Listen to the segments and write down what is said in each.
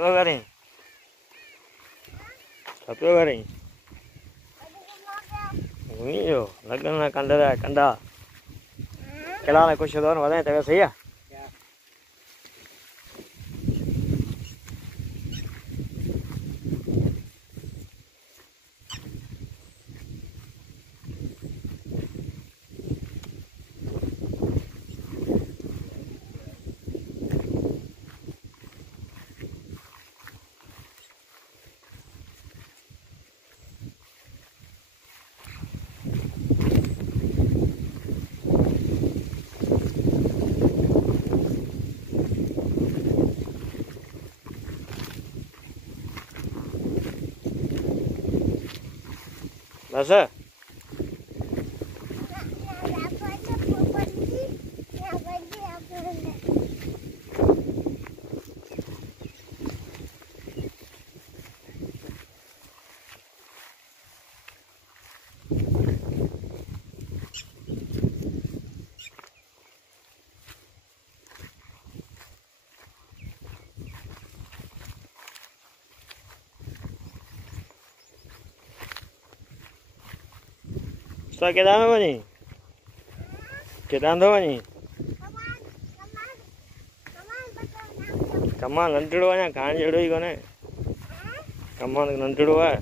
छापियो करी छापियो करी घुमी जो लगन ना कंडा कंडा केड़ा ने कुछ दोन वदे ते सही है बस so quedando bani quedando bani कमान नंटड़ो है कान जड़ो ही कोने कमान नंटड़ो है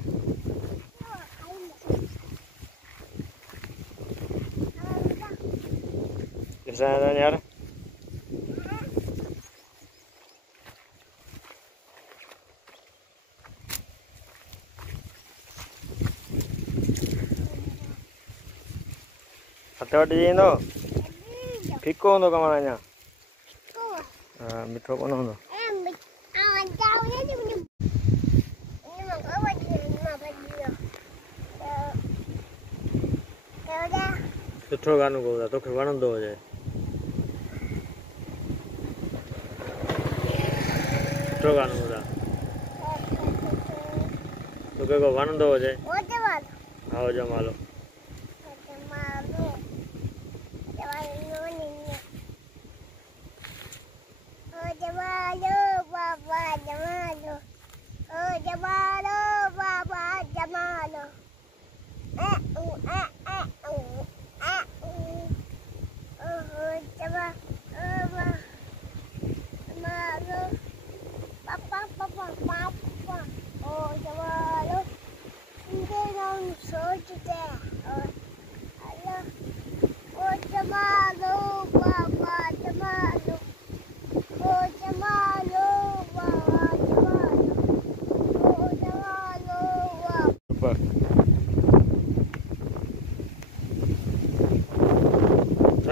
कैसा है यार हटवट जींदो फिको होंदो कमान अञा हाँ मिठो कोन होंदो सुठो गानो ॻायो आहे तोखे वणंदो हुजे सुठो गानो ॻायो आहे तोखे को वणंदो हुजे आओ Jamalo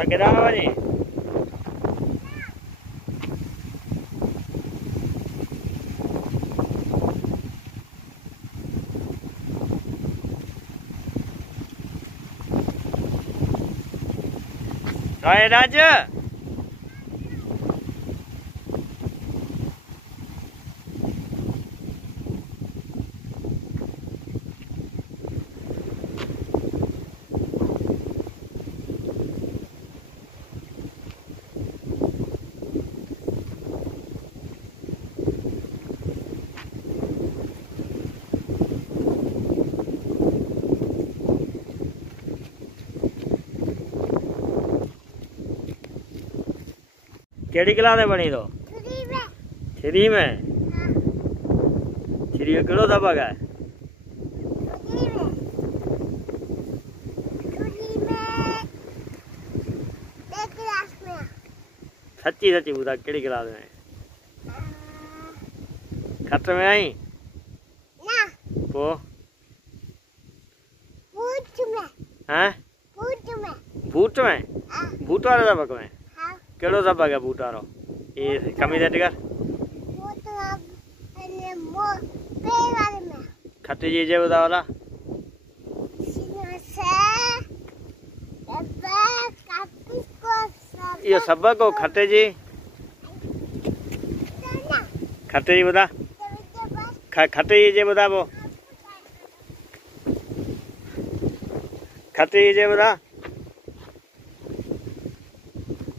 quedaba allí. Oye, Raja. केड़ी क्लास में बनी तो थ्री में थ्री में केड़ो सबक है सच्ची सच्ची बुधा केड़ी क्लास में खत में आई ना वो हैं बूट में बूट वाले सबक में केड़ो सबक है बूट वालो ये कमी सेट कर खट्टी चीज है बुधा वाला ये सबक हो खट्टे जी बुधा खट्टे जी बुधा वो खट्टे जी बुधा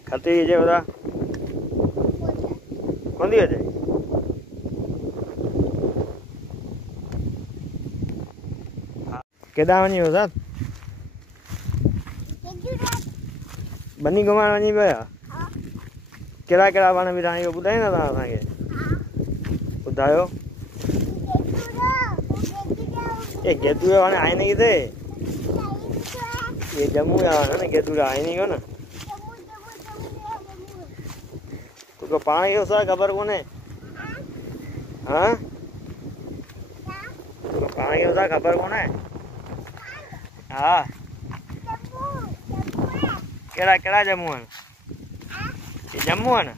खट्टे जी बुधा कौन दी है केॾांहुं वञी वियो साथ बनी घुमण वञी पिया कहिड़ा कहिड़ा वण बि तव्हांखे ॿुधाईंदा तव्हां असांखे ॿुधायो ये गेतू जा वण आहिनि किथे ये जम्मू जा वण न गेतू जा आहिनि ई कोन तोखे पाण खे उसा ख़बर कोन्हे हाँ तोखे पाण खे उसा ख़बर कोन्हे हा कहिड़ा कहिड़ा जम्मू आहिनि ये जम्मू आहिनि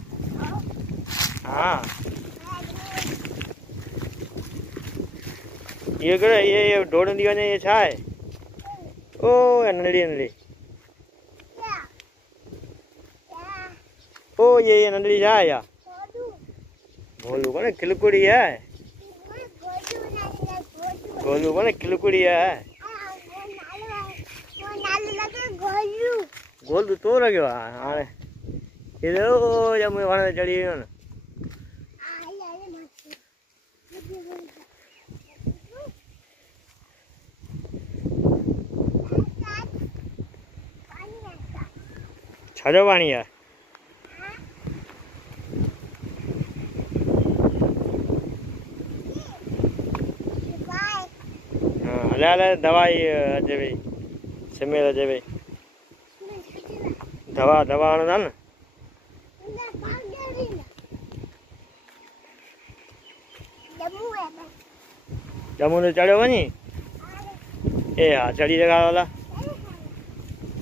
हाँ ये कहिड़ो ये डोड़ंदी वञे ये छा आहे ओ नंढड़ी नंढड़ी ओ ये नंढड़ी छा आहे या गोलू कोन्हे खिलकुड़ी आहे गोलू कोन्हे खिलकुड़ी आहे गोलू तो लॻियो आहे हाणे हेॾो ॼमूं वण ते चढ़ी वियो न छाजो पाणी आहे हले हले दवाई अचे पई सिमेर अचे पई दवा दवा आणंदा न जम्मू ते चढ़ियो वञी ए हा चढ़ी ॾेखार भला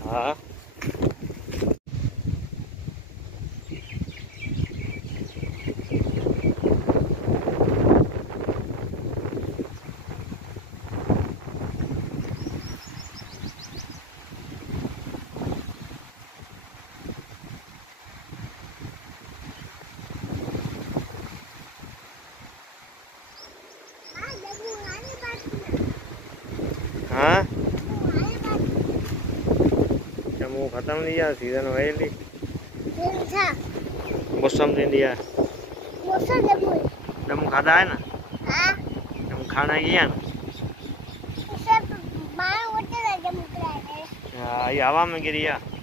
हा हाँ जम्मू खत्म थी विया सीज़न वही हली मौसम थींदी आहे जम्मू खाधा आहे न जम्मू खाना कीअं आहे न हा ये हवा में गिरी आहे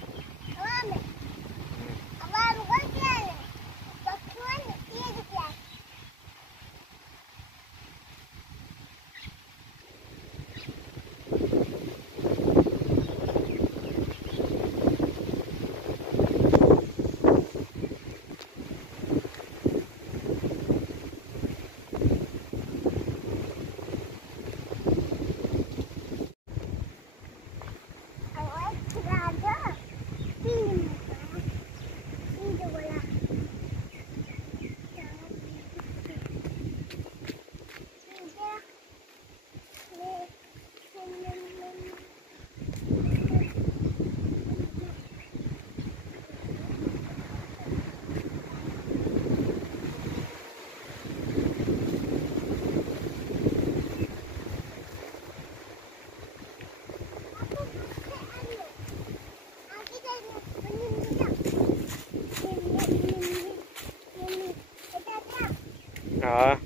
हाँ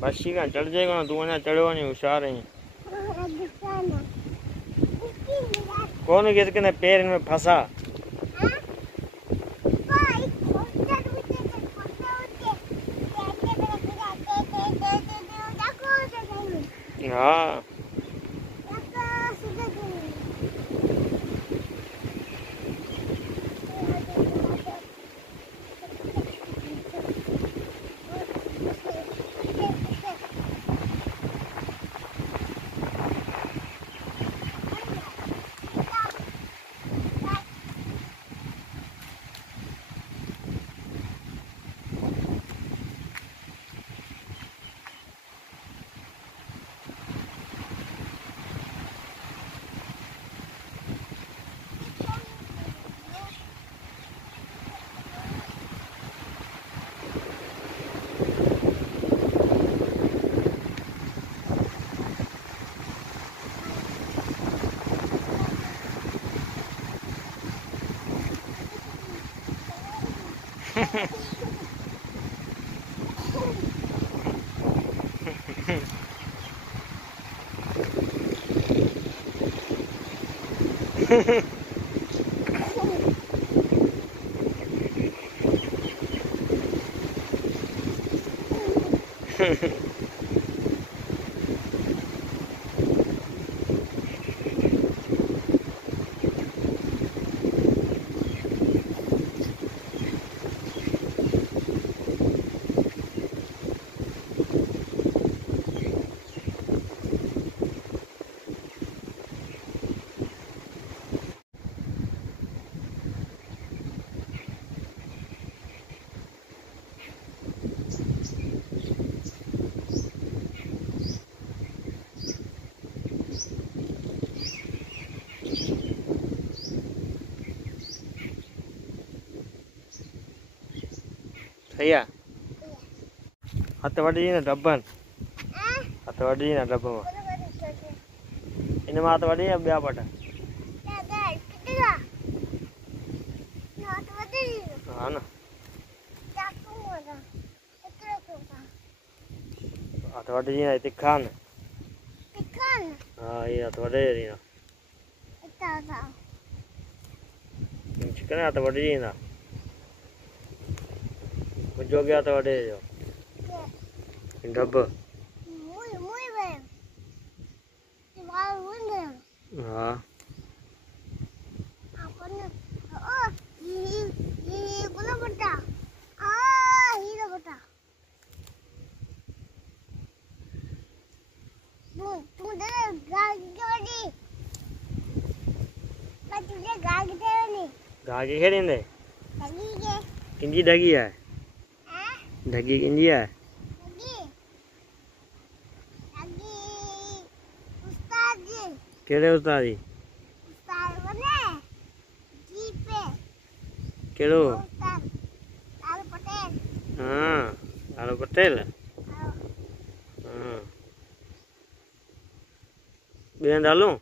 बसी का चढ़ जाएगा ना तू वहाँ चढ़ो नहीं होशियार है कौन किसके पैर में फंसा हाँ Iya. Atau ada ini daban. Atau ada ini daban. Ini mah atau ada ini apa dah? Mana? Atau ada ini ikan. Ikan. Ah iya atau ada ini. Chicken atau ada ini. जो गया तो अड़े जो डब्बा हाँ गागी खेड़ी दे किंजी डगी है ढगी India केड़े उस्ताद जी केड़ो हाँ लालू पटेल हाँ बेन डालूं